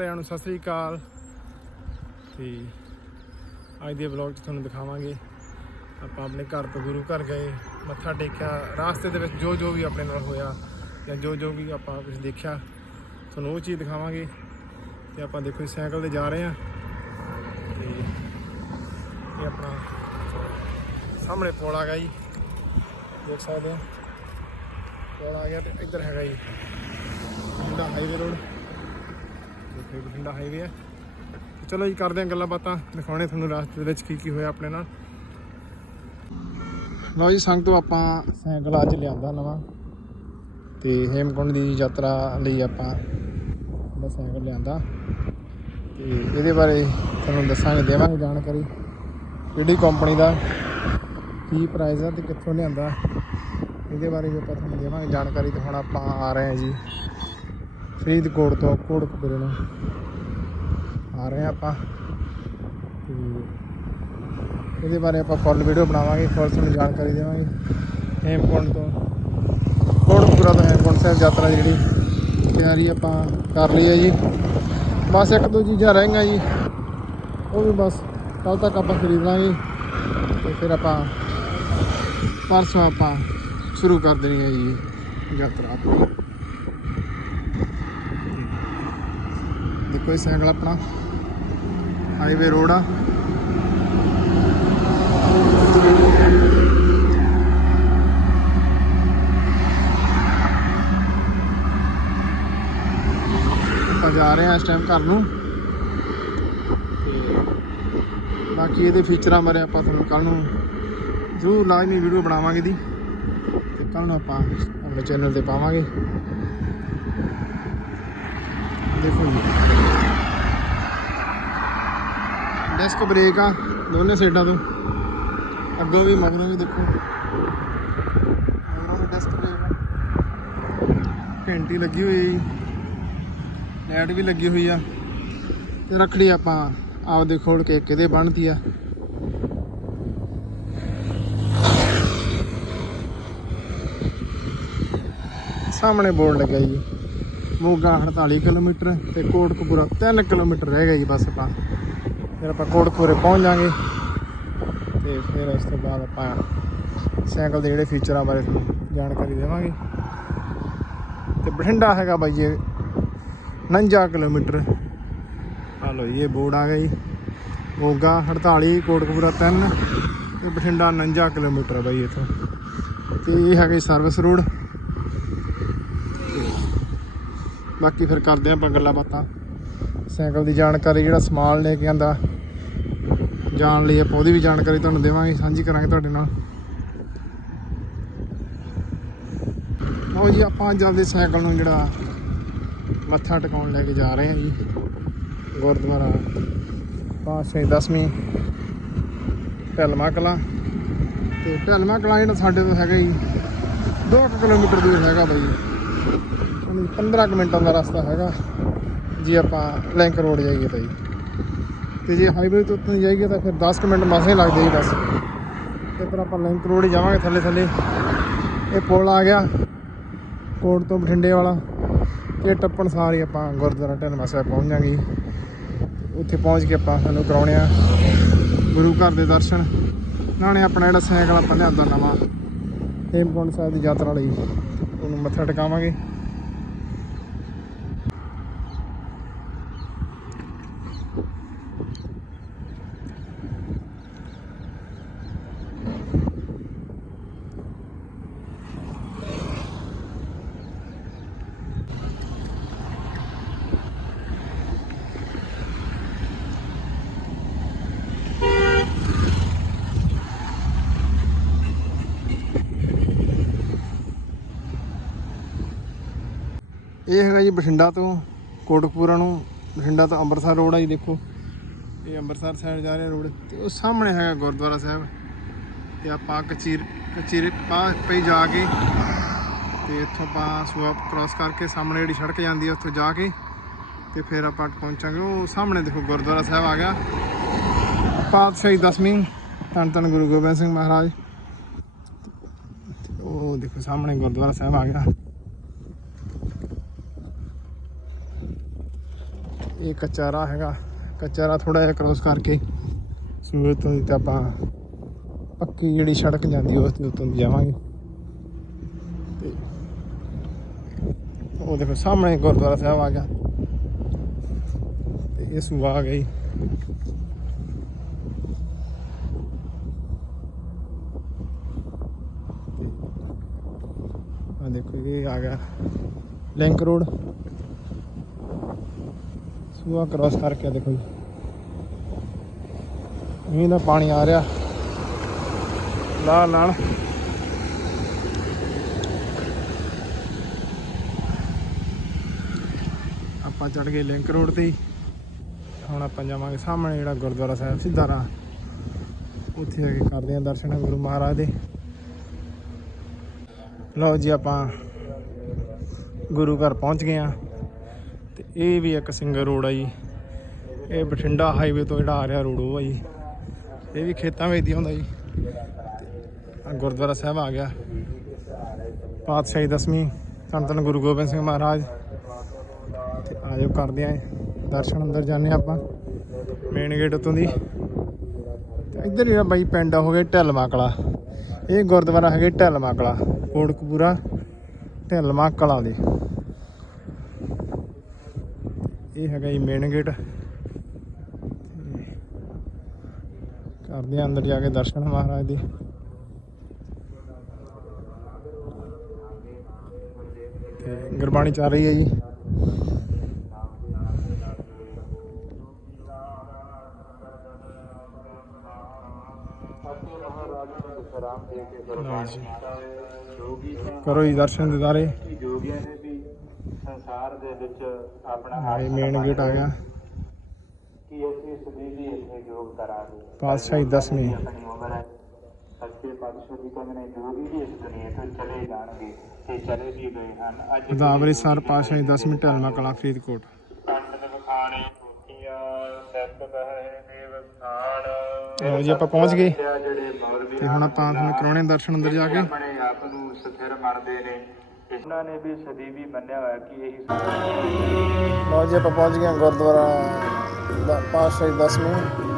ਸਾਰਿਆਂ ਨੂੰ ਸਤਿ ਸ੍ਰੀ ਅਕਾਲ। ਤੇ ਅੱਜ ਦੇ ਵਲੌਗ 'ਚ ਤੁਹਾਨੂੰ ਦਿਖਾਵਾਂਗੇ। ਆਪਾਂ ਆਪਣੇ ਘਰ ਤੋਂ ਗੁਰੂ ਘਰ ਗਏ, ਮੱਥਾ ਟੇਕਿਆ। ਰਾਸਤੇ ਦੇ ਵਿੱਚ ਜੋ ਜੋ ਵੀ ਆਪਣੇ ਨਾਲ ਹੋਇਆ ਜਾਂ ਜੋ ਜੋ ਵੀ ਆਪਾਂ ਕੁਝ ਦੇਖਿਆ, ਤੁਹਾਨੂੰ ਉਹ ਚੀਜ਼ ਦਿਖਾਵਾਂਗੇ। ਤੇ ਆਪਾਂ ਦੇਖੋ ਜੀ, ਸਾਈਕਲ ਤੇ ਜਾ ਰਹੇ ਹਾਂ। ਤੇ ਇਹ ਆਪਣਾ ਸਾਹਮਣੇ ਪੁਲ ਆ ਗਿਆ ਜੀ। ਦੇਖ ਸਕਦੇ ਹੋ। ਪੁਲ ਆ ਗਿਆ ਤੇ ਇੱਧਰ ਹੈਗਾ ਜੀ। ਮੁੰਡਾ ਹਾਈਵੇ ਰੋਡ ਦੇਖੋ ਬਠਿੰਡਾ ਹਾਈਵੇ ਹੈ। ਚਲੋ ਜੀ, ਕਰਦੇ ਹਾਂ ਗੱਲਾਂ ਬਾਤਾਂ ਦਿਖਾਉਣੇ ਤੁਹਾਨੂੰ ਰਸਤੇ ਦੇ ਵਿੱਚ ਕੀ ਕੀ ਹੋਇਆ ਆਪਣੇ ਨਾਲ। ਲਓ ਜੀ ਸੰਗ ਤੋਂ ਆਪਾਂ ਸਾਈਕਲ ਅੱਜ ਲਿਆਂਦਾ ਨਵਾਂ। ਤੇ ਹੇਮਕੁੰਡ ਦੀ ਯਾਤਰਾ ਲਈ ਆਪਾਂ ਇਹਦਾ ਸਾਈਕਲ ਲਿਆਂਦਾ। ਤੇ ਇਹਦੇ ਬਾਰੇ ਤੁਹਾਨੂੰ ਦੱਸਾਂਗੇ, ਦੇਵਾਂਗੇ ਜਾਣਕਾਰੀ। ਕਿਹੜੀ ਕੰਪਨੀ ਦਾ, ਕੀ ਪ੍ਰਾਈਸ ਆ ਤੇ ਕਿੱਥੋਂ ਲਿਆਂਦਾ। ਇਹਦੇ ਬਾਰੇ ਵੀ ਆਪਾਂ ਤੁਹਾਨੂੰ ਦੇਵਾਂਗੇ ਜਾਣਕਾਰੀ ਤੇ ਹੁਣ ਆਪਾਂ ਆ ਰਹੇ ਹਾਂ ਜੀ। ਫਰੀਦਕੋਟ ਤੋਂ ਕੋਟਕਪੁਰੇ ਨੂੰ ਆ ਰਹੇ ਹਾਂ ਆਪਾਂ। ਤੇ ਇਹਦੇ ਬਾਰੇ ਆਪਾਂ ਫੁੱਲ ਵੀਡੀਓ ਬਣਾਵਾਂਗੇ ਫੁੱਲ ਤੁਹਾਨੂੰ ਜਾਣਕਾਰੀ ਦੇਵਾਂਗੇ। ਹੇਮਕੁੰਡ ਤੋਂ। ਕੋਟਕਪੁਰਾ ਤੋਂ ਹੇਮਕੁੰਡ ਸਾਹਿਬ ਯਾਤਰਾ ਦੀ ਜਿਹੜੀ ਤਿਆਰੀ ਆਪਾਂ ਕਰ ਲਈ ਹੈ ਜੀ। ਬਸ ਇੱਕ ਦੋ ਚੀਜ਼ਾਂ ਰਹਿ ਗਈਆਂ ਜੀ। ਉਹ ਵੀ ਬਸ ਕੱਲ ਤੱਕ ਆਪਾਂ ਖਰੀਦ ਲਾਂਗੇ। ਤੇ ਫਿਰ ਆਪਾਂ ਪਰਸੋਂ ਆਪਾਂ ਸ਼ੁਰੂ ਕਰ ਦੇਣੀ ਹੈ ਜੀ ਯਾਤਰਾ। ਆਪਣੀ ਦੇਖੋ ਇਹ ਸਾਈਕਲ ਆਪਣਾ। ਹਾਈਵੇ ਰੋਡ ਆ। ਆਪਾਂ ਜਾ ਰਹੇ ਹਾਂ ਇਸ ਟਾਈਮ ਘਰ ਨੂੰ। ਤੇ ਬਾਕੀ ਇਹਦੇ ਫੀਚਰਾਂ ਬਾਰੇ ਆਪਾਂ ਤੁਹਾਨੂੰ ਕੱਲ ਨੂੰ ਜ਼ਰੂਰ ਲਾਜ਼ਮੀ ਵੀਡੀਓ ਬਣਾਵਾਂਗੇ ਦੀ ਤੇ ਕੱਲ ਨੂੰ ਆਪਾਂ ਆਪਣੇ ਚੈਨਲ ਤੇ ਪਾਵਾਂਗੇ। ਦੇਖੋ ਜੀ। ਡੈਸਕ ਬ੍ਰੇਕ ਆ, ਦੋਨੇ ਸਾਈਡਾਂ ਤੋਂ। ਅੱਗੋਂ ਵੀ ਮਗਰੋਂ ਵੀ ਦੇਖੋ। ਮਗਰੋਂ ਵੀ ਡੈਸਕ ਬ੍ਰੇਕ ਘੰਟੀ ਲੱਗੀ ਹੋਈ ਹੈ ਜੀ। ਲਾਈਟ ਵੀ ਲੱਗੀ ਹੋਈ ਆ। ਤੇ ਰੱਖੜੀ ਆਪਾਂ। ਆਪਦੇ ਖੋਲ ਕੇ ਕਿਤੇ ਬਣਦੀ ਆ। ਸਾਹਮਣੇ ਬੋਰਡ ਲੱਗਿਆ ਜੀ। ਮੋਗਾ 48 ਕਿਲੋਮੀਟਰ ਤੇ ਕੋਟਕਪੂਰਾ 3 ਕਿਲੋਮੀਟਰ ਰਹਿ ਗਿਆ ਜੀ ਬਸ ਆਪਾਂ। ਫਿਰ ਆਪਾਂ ਕੋਟਕਪੂਰੇ ਪਹੁੰਚ ਜਾਾਂਗੇ ਤੇ ਫਿਰ ਉਸ ਤੋਂ ਬਾਅਦ ਆਪਾਂ ਸਾਈਕਲ ਦੇ ਜਿਹੜੇ ਫੀਚਰਾਂ ਬਾਰੇ ਤੁਹਾਨੂੰ ਜਾਣਕਾਰੀ ਦੇਵਾਂਗੇ। ਤੇ ਬਠਿੰਡਾ ਹੈਗਾ ਬਾਈ ਇਹ 49 ਕਿਲੋਮੀਟਰ। ਆ ਲੋ ਇਹ ਬੋਰਡ ਆ ਗਿਆ ਜੀ। ਮੋਗਾ 48 ਕੋਟਕਪੂਰਾ 3 ਤੇ ਬਠਿੰਡਾ 49 ਕਿਲੋਮੀਟਰ ਹੈ ਬਾਈ ਇੱਥੋਂ। ਤੇ ਇਹ ਹੈਗੇ ਸਰਵਿਸ ਰੋਡ ਬਾਕੀ ਫਿਰ ਕਰਦੇ ਹਾਂ ਆਪਾਂ ਗੱਲਾਂ ਬਾਤਾਂ। ਸਾਈਕਲ ਦੀ ਜਾਣਕਾਰੀ, ਜਿਹੜਾ ਸਮਾਨ ਲੈ ਕੇ ਆਂਦਾ। ਜਾਣ ਲਈ ਆਪਾਂ ਉਹਦੀ ਵੀ ਜਾਣਕਾਰੀ ਤੁਹਾਨੂੰ ਦੇਵਾਂਗੇ, ਸਾਂਝੀ ਕਰਾਂਗੇ ਤੁਹਾਡੇ ਨਾਲ। ਲਓ ਜੀ, ਆਪਾਂ ਅੱਜ ਆਪਦੇ ਸਾਈਕਲ ਨੂੰ ਜਿਹੜਾ ਮੱਥਾ ਟਿਕਾਉਣ ਲੈ ਕੇ ਜਾ ਰਹੇ ਹਾਂ ਜੀ। ਗੁਰਦੁਆਰਾ ਪਾਤਸ਼ਾਹੀ ਦਸਵੀਂ ਢਲਮਾ ਕਲਾਂ। ਤੇ ਢਲਮਾ ਕਲਾਂ ਜਿਹੜਾ ਸਾਡੇ ਤੋਂ ਹੈਗਾ ਜੀ 2 ਕਿਲੋਮੀਟਰ ਦੂਰ ਹੈਗਾ ਬਾਈ। ਯਾਨੀ 15 ਕੁ ਮਿੰਟਾਂ ਦਾ ਰਸਤਾ ਹੈਗਾ। ਜੇ ਆਪਾਂ ਲਿੰਕ ਰੋਡ ਜਾਈਏ ਤਾਂ ਜੀ। ਤੇ ਜੇ ਹਾਈਵੇ ਤੋਂ ਉੱਤੇ ਜਾਈਏ ਤਾਂ ਫਿਰ 10 ਕੁ ਮਿੰਟ ਮਾਸੇ ਲੱਗਦੇ ਜੀ ਬਸ। ਤੇ ਫਿਰ ਆਪਾਂ ਲਿੰਕ ਰੋਡ ਹੀ ਜਾਵਾਂਗੇ ਥੱਲੇ ਥੱਲੇ। ਇਹ ਪੁਲ ਆ ਗਿਆ, ਕੋਟ ਤੋਂ ਬਠਿੰਡੇ ਵਾਲਾ। ਤੇ ਟੱਪਣ ਸਾਰ ਹੀ ਆਪਾਂ ਗੁਰਦੁਆਰਾ ਢਲਮਾ ਸਾਹਿਬ ਪਹੁੰਚ ਜਾਾਂਗੇ ਉੱਥੇ ਪਹੁੰਚ ਕੇ ਆਪਾਂ ਸਾਨੂੰ ਕਰਾਉਣੇ ਆ ਗੁਰੂ ਘਰ ਦੇ ਦਰਸ਼ਨ। ਨਾਲੇ ਆਪਣਾ ਜਿਹੜਾ ਸਾਈਕਲ ਆਪਾਂ ਲਿਆਂਦਾ ਨਵਾਂ, ਹੇਮਕੁੰਟ ਸਾਹਿਬ ਦੀ ਯਾਤਰਾ ਲਈ, ਉਹਨੂੰ ਮੱਥਾ ਟਿਕਾਵਾਂਗੇ। ਇਹ ਹੈਗਾ ਜੀ ਬਠਿੰਡਾ ਤੋਂ ਕੋਟਕਪੂਰਾ ਨੂੰ, ਬਠਿੰਡਾ ਤੋਂ ਅੰਮ੍ਰਿਤਸਰ ਰੋਡ ਆ ਜੀ ਦੇਖੋ। ਇਹ ਅੰਮ੍ਰਿਤਸਰ ਸਾਈਡ ਜਾ ਰਿਹਾ ਰੋਡ ਤੇ ਉਹ ਸਾਹਮਣੇ ਹੈਗਾ ਗੁਰਦੁਆਰਾ ਸਾਹਿਬ। ਤੇ ਆਪਾਂ ਕਚੀਰ ਕਚੀਰ ਪਾ ਪਈ ਜਾ ਕੇ ਤੇ ਇੱਥੋਂ ਆਪਾਂ ਸੂਆ ਕ੍ਰਾਸ ਕਰਕੇ ਸਾਹਮਣੇ ਜਿਹੜੀ ਸੜਕ ਜਾਂਦੀ ਹੈ ਉੱਥੋਂ ਜਾ ਕੇ ਤੇ ਫਿਰ ਆਪਾਂ ਪਹੁੰਚਾਂਗੇ। ਉਹ ਸਾਹਮਣੇ ਦੇਖੋ ਗੁਰਦੁਆਰਾ ਸਾਹਿਬ ਆ ਗਿਆ। ਪਾਤਸ਼ਾਹੀ ਦਸਵੀਂ ਤਨ ਧੰਨ ਗੁਰੂ ਗੋਬਿੰਦ ਸਿੰਘ ਮਹਾਰਾਜ। ਤੇ ਉਹ ਦੇਖੋ ਸਾਹਮਣੇ ਗੁਰਦੁਆਰਾ ਸਾਹਿਬ ਆ ਗਿਆ। ਇਹ ਕੱਚਾ ਰਾਹ ਹੈਗਾ। ਕੱਚਾ ਰਾਹ ਥੋੜਾ ਜਿਹਾ ਕ੍ਰੋਸ ਕਰਕੇ ਸੂਰਤ ਤੋਂ ਦੀ ਤਾਂ ਆਪਾਂ ਪੱਕੀ ਜਿਹੜੀ ਸੜਕ ਜਾਂਦੀ ਉਸ ਦੇ ਉੱਤੋਂ ਜਾਵਾਂਗੇ। ਤੇ ਉਹ ਦੇਖੋ ਸਾਹਮਣੇ ਗੁਰਦੁਆਰਾ ਸਾਹਿਬ ਆ ਗਿਆ। ਤੇ ਇਹ ਸੂਆ ਆ ਗਈ ਆ ਦੇਖੋ, ਇਹ ਆ ਗਿਆ ਲਿੰਕ ਰੋਡ ਸੂਆ ਕ੍ਰਾਸ ਕਰਕੇ ਦੇਖੋ ਜੀ। ਮੀਂਹ ਦਾ ਪਾਣੀ ਆ ਰਿਹਾ। ਲਾਲ ਨਾਲ ਆਪਾਂ ਚੜ ਗਏ ਲਿੰਕ ਰੋਡ ਤੇ ਹੀ। ਹੁਣ ਆਪਾਂ ਜਾਵਾਂਗੇ ਸਾਹਮਣੇ ਜਿਹੜਾ ਗੁਰਦੁਆਰਾ ਸਾਹਿਬ ਸਿੱਧਾ ਰਾਹ। ਉੱਥੇ ਜਾ ਕੇ ਕਰਦੇ ਆਂ ਦਰਸ਼ਨ ਗੁਰੂ ਮਹਾਰਾਜ ਦੇ। ਲਓ ਜੀ ਆਪਾਂ ਗੁਰੂ ਘਰ ਪਹੁੰਚ ਗਏ ਆ ਇਹ ਵੀ ਇੱਕ ਸਿੰਗਲ ਰੋਡ ਆ ਜੀ। ਇਹ ਬਠਿੰਡਾ ਹਾਈਵੇ ਤੋਂ ਜਿਹੜਾ ਆ ਰਿਹਾ ਰੋਡ ਉਹ ਆ ਜੀ। ਇਹ ਵੀ ਖੇਤਾਂ ਵਿੱਚ ਦੀ ਹੁੰਦਾ ਜੀ। ਗੁਰਦੁਆਰਾ ਸਾਹਿਬ ਆ ਗਿਆ। ਪਾਤਸ਼ਾਹੀ ਦਸਵੀਂ ਧੰਨ ਧੰਨ ਗੁਰੂ ਗੋਬਿੰਦ ਸਿੰਘ ਮਹਾਰਾਜ। ਤੇ ਆਜੋ ਕਰਦੇ ਆਂ ਦਰਸ਼ਨ ਅੰਦਰ ਜਾਂਦੇ ਹਾਂ ਆਪਾਂ। ਮੇਨ ਗੇਟ ਉੱਤੋਂ ਦੀ। ਤੇ ਇੱਧਰ ਜਿਹੜਾ ਬਾਈ ਪਿੰਡ ਹੋ ਗਿਆ ਢਲਮਾ ਕਲਾ ਇਹ ਗੁਰਦੁਆਰਾ ਹੈਗੇ ਢਲਮਾ ਕਲਾ ਕੋਟਕਪੂਰਾ ਢਲਮਾ ਕਲਾ ਦੇ। ਇਹ ਹੈਗਾ ਜੀ ਮੇਨ ਗੇਟ ਕਰਦੇ ਆਂ ਅੰਦਰ ਜਾ ਕੇ ਦਰਸ਼ਨ ਮਹਾਰਾਜ ਦੇ। ਗੁਰਬਾਣੀ ਚੱਲ ਰਹੀ ਹੈ ਜੀ। ਜੀ। ਕਰੋ ਜੀ ਦਰਸ਼ਨ ਦਿਦਾਰੇ ਜੋਗੀਆਂ ਨੇ ਵੀ ਸੰਸਾਰ ਦੇ ਵਿੱਚ ਹਾਏ ਮੇਨ ਗੇਟ ਆ ਗਿਆ। ਕਿ ਅਸੀਂ ਸਦੀਵੀ ਇੱਥੇ ਯੋਗ ਕਰਾਂਗੇ ਪਾਤਸ਼ਾਹੀ ਦਸਵੀਂ। ਆਪਣੀ ਉਮਰ ਹੈ ਸੱਚੇ ਪਾਤਸ਼ਾਹ ਜੀ ਕਹਿੰਦੇ ਜੋਗੀ ਵੀ ਇਸ ਦੁਨੀਆ ਤੋਂ ਚਲੇ ਜਾਣਗੇ ਤੇ ਚਲੇ ਵੀ ਗਏ ਹਨ। ਅੱਜ ਗੋਦਾਵਰੀ ਸਰ ਪਾਤਸ਼ਾਹੀ ਦਸਵੀਂ ਢਲਮਾ ਕਲਾ ਫਰੀਦਕੋਟ। ਪੰਡਤ ਬਖਾਣੇ ਕੋਟੀਆਂ ਸੈਤ ਬਹਿ ਦੇਵ ਸਥਾਨ ਲਓ ਜੀ ਆਪਾਂ ਪਹੁੰਚ ਗਏ। ਤੇ ਹੁਣ ਆਪਾਂ ਤੁਹਾਨੂੰ ਕਰਾਉਣੇ ਦਰਸ਼ਨ ਅੰਦਰ ਜਾ ਕੇ। ਆਪਣੇ ਆਪ ਨੂੰ ਸਥਿਰ ਮੰਨਦੇ ਨੇ ਇਹਨਾਂ ਨੇ ਵੀ ਸਦੀਵੀ ਮੰਨਿਆ ਹੋਇਆ ਕਿ ਇਹੀ ਲਓ ਆਪਾਂ ਪਹੁੰਚ ਗਏ ਹਾਂ ਗੁਰਦੁਆਰਾ ਦਾ ਪਾਤਸ਼ਾਹੀ ਦਸਵੀਂ।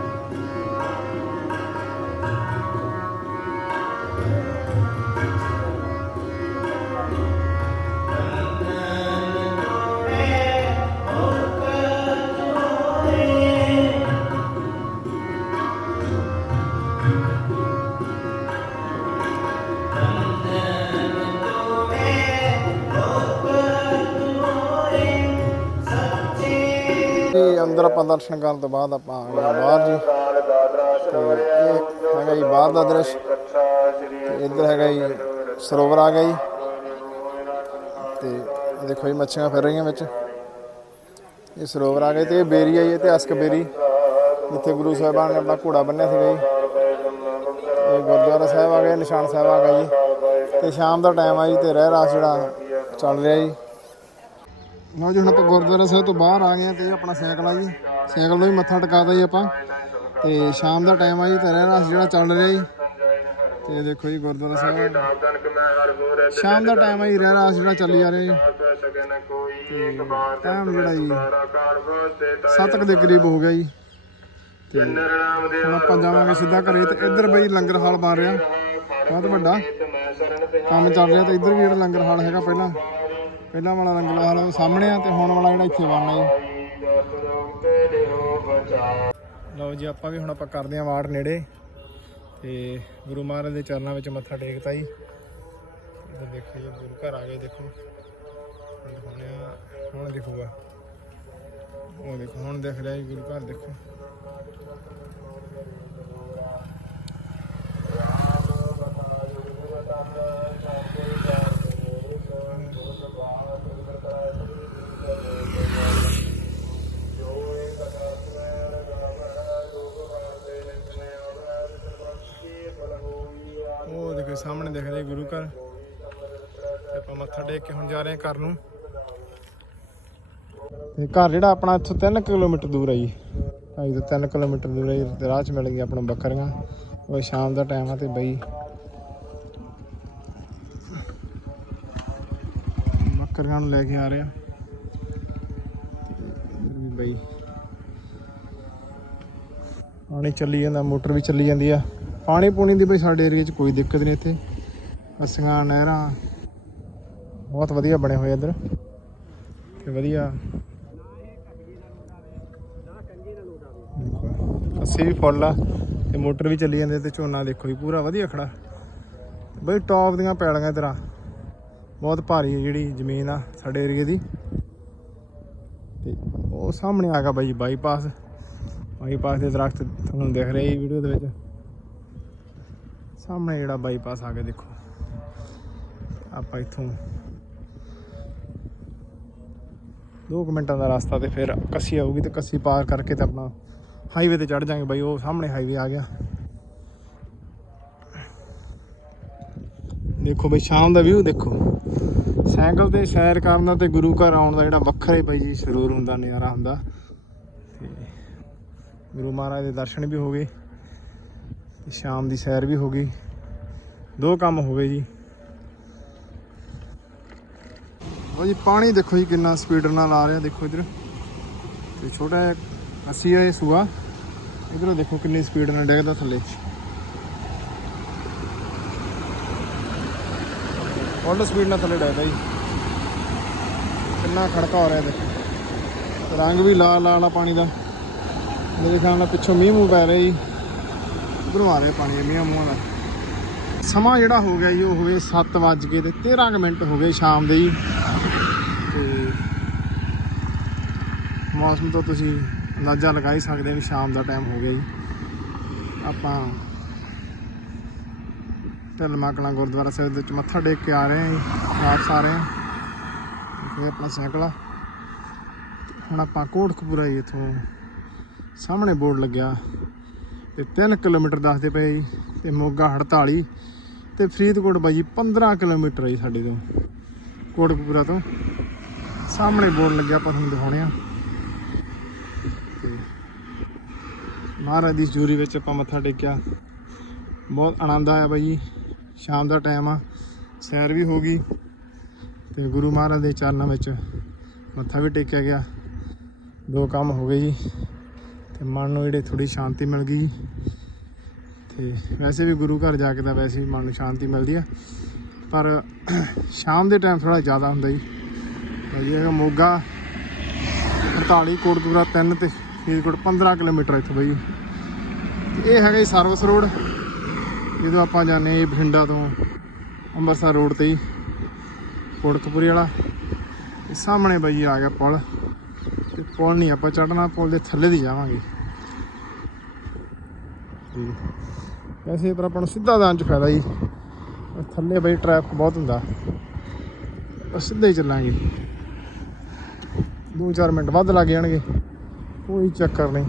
ਜੀ ਅੰਦਰ ਆਪਾਂ ਦਰਸ਼ਨ ਕਰਨ ਤੋਂ ਬਾਅਦ ਆਪਾਂ ਆ ਗਏ ਬਾਹਰ ਜੀ। ਤੇ ਇਹ ਹੈਗਾ ਜੀ ਬਾਹਰ ਦਾ ਦ੍ਰਿਸ਼। ਤੇ ਇੱਧਰ ਹੈਗਾ ਜੀ ਸਰੋਵਰ ਆ ਗਿਆ ਜੀ। ਤੇ ਦੇਖੋ ਜੀ ਮੱਛੀਆਂ ਫਿਰ ਰਹੀਆਂ ਵਿੱਚ। ਇਹ ਸਰੋਵਰ ਆ ਗਏ ਤੇ ਇਹ ਬੇਰੀ ਆ ਜੀ ਇਤਿਹਾਸਕ ਬੇਰੀ। ਜਿੱਥੇ ਗੁਰੂ ਸਾਹਿਬਾਨ ਨੇ ਆਪਣਾ ਘੋੜਾ ਬੰਨਿਆ ਸੀਗਾ ਜੀ। ਇਹ ਗੁਰਦੁਆਰਾ ਸਾਹਿਬ ਆ ਗਿਆ, ਨਿਸ਼ਾਨ ਸਾਹਿਬ ਆ ਗਿਆ ਜੀ। ਤੇ ਸ਼ਾਮ ਦਾ ਟਾਈਮ ਆ ਜੀ ਤੇ ਰਹਿ ਰਾਸ ਜਿਹੜਾ ਚੱਲ ਰਿਹਾ ਜੀ। ਲਓ ਜੀ, ਹੁਣ ਆਪਾਂ ਗੁਰਦੁਆਰਾ ਸਾਹਿਬ ਤੋਂ ਬਾਹਰ ਆ ਗਏ ਹਾਂ ਤੇ ਇਹ ਆਪਣਾ ਸਾਈਕਲ ਆ ਜੀ। ਸਾਈਕਲ ਤੋਂ ਵੀ ਮੱਥਾ ਟਿਕਾਦਾ ਜੀ ਆਪਾਂ। ਤੇ ਸ਼ਾਮ ਦਾ ਟਾਈਮ ਆ ਜੀ, ਤੇ ਰਹਿ ਜਿਹੜਾ ਚੱਲ ਰਿਹਾ ਜੀ। ਤੇ ਦੇਖੋ ਜੀ, ਗੁਰਦੁਆਰਾ ਸਾਹਿਬ। ਸ਼ਾਮ ਦਾ ਟਾਈਮ ਆ ਜੀ ਰਹਿ ਜਿਹੜਾ ਚੱਲ ਜਾ ਰਿਹਾ ਜੀ। ਤੇ ਟਾਈਮ ਜਿਹੜਾ ਜੀ, ਸੱਤ ਕੁ ਦੇ ਕਰੀਬ ਹੋ ਗਿਆ ਜੀ। ਤੇ ਹੁਣ ਆਪਾਂ ਜਾਵਾਂਗੇ ਸਿੱਧਾ ਘਰੇ, ਤੇ ਇੱਧਰ ਬਈ ਲੰਗਰ ਹਾਲ ਬਣ ਰਿਹਾ। ਬਹੁਤ ਵੱਡਾ ਕੰਮ ਚੱਲ ਰਿਹਾ, ਤੇ ਇੱਧਰ ਵੀ ਜਿਹੜਾ ਲੰਗਰ ਹਾਲ ਹੈਗਾ ਪਹਿਲਾਂ। ਪਹਿਲਾਂ ਵਾਲਾ ਰੰਗਲਾ ਹਾਲ ਸਾਹਮਣੇ ਆ ਤੇ ਹੁਣ ਵਾਲਾ ਜਿਹੜਾ ਇੱਥੇ ਬਣਨਾ ਜੀ। ਲਓ ਜੀ, ਆਪਾਂ ਵੀ ਹੁਣ ਆਪਾਂ ਕਰਦੇ ਆਂ ਵਾਰਡ ਨੇੜੇ। ਤੇ ਗੁਰੂ ਮਹਾਰਾਜ ਦੇ ਚਰਨਾਂ ਵਿੱਚ ਮੱਥਾ ਟੇਕਤਾ ਜੀ। ਇੱਧਰ ਦੇਖੋ ਜੀ, ਗੁਰੂ ਘਰ ਆ ਗਏ, ਦੇਖੋ। ਹੁਣ ਹੁਣ ਦਿਖੂਗਾ ਉਹ ਦੇਖੋ, ਹੁਣ ਦਿਖ ਰਿਹਾ ਜੀ ਗੁਰੂ ਘਰ, ਦੇਖੋ। ਉਹ ਸਾਹਮਣੇ ਦਿਖ ਗੁਰੂ ਘਰ। ਤੇ ਆਪਾਂ ਮੱਥਾ ਟੇਕ ਕੇ ਹੁਣ ਜਾ ਰਹੇ ਹਾਂ ਘਰ ਨੂੰ। ਤੇ ਘਰ ਜਿਹੜਾ ਆਪਣਾ ਇੱਥੋਂ 3 ਕਿਲੋਮੀਟਰ ਦੂਰ ਹੈ ਜੀ। ਢਾਈ ਤੋਂ 3 ਕਿਲੋਮੀਟਰ ਦੂਰ ਹੈ ਤੇ ਰਾਹ 'ਚ ਮਿਲ ਗਈ ਆਪਾਂ ਬੱਕਰੀਆਂ। ਉਹ ਸ਼ਾਮ ਦਾ ਟਾਈਮ ਆ ਤੇ ਬਈ। ਬੱਕਰੀਆਂ ਨੂੰ ਲੈ ਕੇ ਆ ਰਿਹਾ ਬਈ। ਪਾਣੀ ਚੱਲੀ ਜਾਂਦਾ, ਮੋਟਰ ਵੀ ਚੱਲੀ ਜਾਂਦੀ ਆ। ਪਾਣੀ ਪੂਣੀ ਦੀ ਬਈ ਸਾਡੇ ਏਰੀਆ 'ਚ ਕੋਈ ਦਿੱਕਤ ਨਹੀਂ ਇੱਥੇ। ਅਸੀਆਂ ਨਹਿਰਾਂ ਬਹੁਤ ਵਧੀਆ ਬਣੇ ਹੋਏ ਇੱਧਰ। ਤੇ ਵਧੀਆ। ਦੇਖੋ, ਅਸੀਂ ਵੀ ਫੁੱਲ ਆ ਤੇ ਮੋਟਰ ਵੀ ਚੱਲੀ ਜਾਂਦੇ ਤੇ ਝੋਨਾ ਦੇਖੋ ਜੀ ਪੂਰਾ ਵਧੀਆ ਖੜਾ। ਬਈ ਟੌਪ ਦੀਆਂ ਪੈਲੀਆਂ ਇਧਰ ਬਹੁਤ ਭਾਰੀ ਹੈ ਜਿਹੜੀ ਜ਼ਮੀਨ ਆ ਸਾਡੇ ਏਰੀਏ ਦੀ। ਤੇ ਉਹ ਸਾਹਮਣੇ ਆ ਗਿਆ ਬਾਈ ਬਾਈਪਾਸ ਬਾਈਪਾਸ ਦੇ ਦਰਖਤ ਤੁਹਾਨੂੰ ਦਿਖ ਰਹੇ ਵੀਡੀਓ ਦੇ ਵਿੱਚ। ਸਾਹਮਣੇ ਜਿਹੜਾ ਬਾਈਪਾਸ ਆ ਗਿਆ, ਦੇਖੋ। ਆਪਾਂ ਇੱਥੋਂ 2 ਮਿੰਟਾਂ ਦਾ ਰਸਤਾ ਤੇ ਫਿਰ ਕੱਸੀ ਆਊਗੀ ਤੇ ਕੱਸੀ ਪਾਰ ਕਰਕੇ ਤੇ ਆਪਣਾ ਹਾਈਵੇ ਤੇ ਚੜ ਜਾਾਂਗੇ ਬਾਈ, ਉਹ ਸਾਹਮਣੇ ਹਾਈਵੇ ਆ ਗਿਆ। ਦੇਖੋ ਬਈ, ਸ਼ਾਮ ਦਾ ਵਿਊ ਦੇਖੋ। ਸਾਈਕਲ ਤੇ ਸੈਰ ਕਰਨ ਦਾ ਤੇ ਗੁਰੂ ਘਰ ਆਉਣ ਦਾ ਜਿਹੜਾ ਵੱਖਰਾ ਹੀ ਬਾਈ ਜੀ ਸਰੂਰ ਹੁੰਦਾ ਨਜ਼ਾਰਾ ਹੁੰਦਾ। ਤੇ ਗੁਰੂ ਮਹਾਰਾਜ ਦੇ ਦਰਸ਼ਨ ਵੀ ਹੋ ਗਏ। ਤੇ ਸ਼ਾਮ ਦੀ ਸੈਰ ਵੀ ਹੋ ਗਈ। ਦੋ ਕੰਮ ਹੋ ਗਏ ਜੀ। ਉਹ ਜੀ, ਪਾਣੀ ਦੇਖੋ ਜੀ ਕਿੰਨਾ ਸਪੀਡ ਨਾਲ ਆ ਰਿਹਾ ਦੇਖੋ ਇਧਰ। ਤੇ ਛੋਟਾ ਜਿਹਾ ਅਸੀਂ ਇਹ ਸੂਆ। ਇਧਰੋਂ ਦੇਖੋ ਕਿੰਨੀ ਸਪੀਡ ਨਾਲ ਡਿੱਗਦਾ ਥੱਲੇ। ਫੁੱਲ ਸਪੀਡ ਨਾਲ ਥੱਲੇ ਡਿੱਗਦਾ ਜੀ। ਕਿੰਨਾ ਖੜਕਾ ਹੋ ਰਿਹਾ ਦੇਖੋ ਰੰਗ ਵੀ ਲਾਲ ਲਾਲ ਆ ਪਾਣੀ ਦਾ। ਮੇਰੇ ਖਿਆਲ ਨਾਲ ਪਿੱਛੋਂ ਮੀਂਹ ਮੂੰਹ ਪੈ ਰਿਹਾ ਜੀ। ਉਧਰੋਂ ਆ ਰਿਹਾ ਪਾਣੀ ਮੀਂਹ ਮੂੰਹ ਦਾ ਸਮਾਂ ਜਿਹੜਾ ਹੋ ਗਿਆ ਜੀ, ਉਹ ਹੋ ਗਏ 7 ਵੱਜ ਕੇ ਤੇ 13 ਕੁ ਮਿੰਟ ਹੋ ਗਏ ਸ਼ਾਮ ਦੇ ਜੀ। ਤੇ ਮੌਸਮ ਤੋਂ ਤੁਸੀਂ ਅੰਦਾਜ਼ਾ ਲਗਾ ਹੀ ਸਕਦੇ ਹੋ ਵੀ ਸ਼ਾਮ ਦਾ ਟਾਈਮ ਹੋ ਗਿਆ ਜੀ। ਆਪਾਂ ਢਲਮਾ ਕਲਾਂ ਗੁਰਦੁਆਰਾ ਸਾਹਿਬ ਦੇ ਵਿੱਚ ਮੱਥਾ ਟੇਕ ਕੇ ਆ ਰਹੇ ਹਾਂ ਜੀ ਵਾਪਸ ਆ ਰਹੇ ਹਾਂ। ਇਹ ਆਪਣਾ ਸਾਈਕਲ ਹੁਣ ਆਪਾਂ ਕੋਟਕਪੂਰਾ ਜੀ ਇੱਥੋਂ ਸਾਹਮਣੇ ਬੋਰਡ ਲੱਗਿਆ। ਤੇ 3 ਕਿਲੋਮੀਟਰ ਦੱਸਦੇ ਪਏ ਜੀ, ਤੇ ਮੋਗਾ 48 ਤੇ ਫਰੀਦਕੋਟ ਬਾਈ ਜੀ 15 ਕਿਲੋਮੀਟਰ ਹੈ ਜੀ ਸਾਡੇ ਤੋਂ, ਕੋਟਕਪੂਰਾ ਤੋਂ। ਸਾਹਮਣੇ ਬੋਰਡ ਲੱਗਿਆ ਆਪਾਂ ਤੁਹਾਨੂੰ ਦਿਖਾਉਣੇ ਆ। ਤੇ ਮਹਾਰਾਜ ਦੀ ਹਜ਼ੂਰੀ ਵਿੱਚ ਆਪਾਂ ਮੱਥਾ ਟੇਕਿਆ। ਬਹੁਤ ਆਨੰਦ ਆਇਆ ਬਾਈ ਜੀ, ਸ਼ਾਮ ਦਾ ਟਾਈਮ ਆ, ਸੈਰ ਵੀ ਹੋ ਗਈ। ਤੇ ਗੁਰੂ ਮਹਾਰਾਜ ਦੇ ਚਰਨਾਂ ਵਿੱਚ ਮੱਥਾ ਵੀ ਟੇਕਿਆ ਗਿਆ। ਦੋ ਕੰਮ ਹੋ ਗਏ ਜੀ। ਤੇ ਮਨ ਨੂੰ ਜਿਹੜੇ ਥੋੜੀ ਸ਼ਾਂਤੀ ਮਿਲ ਗਈ। ਤੇ ਵੈਸੇ ਵੀ ਗੁਰੂ ਘਰ ਜਾ ਕੇ ਤਾਂ ਵੈਸੇ ਹੀ ਮਨ ਨੂੰ ਸ਼ਾਂਤੀ ਮਿਲਦੀ ਆ। ਪਰ ਸ਼ਾਮ ਦੇ ਟਾਈਮ ਥੋੜਾ ਜ਼ਿਆਦਾ ਹੁੰਦਾ ਜੀ। ਭਾਜੀ ਹੈਗਾ ਮੋਗਾ 48 ਕੋਟਕਪੂਰਾ 3 ਤੇ ਫਰੀਦਕੋਟ 15 ਕਿਲੋਮੀਟਰ ਇੱਥੋਂ ਬਈ। ਤੇ ਇਹ ਹੈਗਾ ਜੀ ਸਰਵਿਸ ਰੋਡ। ਜਦੋਂ ਆਪਾਂ ਜਾਂਦੇ ਹਾਂ ਬਠਿੰਡਾ ਤੋਂ ਅੰਮ੍ਰਿਤਸਰ ਰੋਡ ਤੇ ਹੀ ਕੋਟਕਪੂਰੇ ਵਾਲਾ। ਸਾਹਮਣੇ ਬਾਈ ਜੀ ਆ ਗਿਆ ਪੁਲ। ਤੇ ਪੁਲ ਨਹੀਂ, ਆਪਾਂ ਚੜਨਾ ਪੁਲ ਦੇ ਥੱਲੇ ਦੀ ਜਾਵਾਂਗੇ। ਤੇ ਵੈਸੇ ਪਰ ਆਪਾਂ ਨੂੰ ਸਿੱਧਾ ਜਾਣ ਚ ਫਾਇਦਾ ਜੀ। ਥੱਲੇ ਬਈ ਟ੍ਰੈਫਿਕ ਬਹੁਤ ਹੁੰਦਾ। ਆਪਾਂ ਸਿੱਧਾ ਹੀ ਚੱਲਾਂਗੇ। 2-4 ਮਿੰਟ ਵੱਧ ਲੱਗ ਜਾਣਗੇ। ਕੋਈ ਚੱਕਰ ਨਹੀਂ।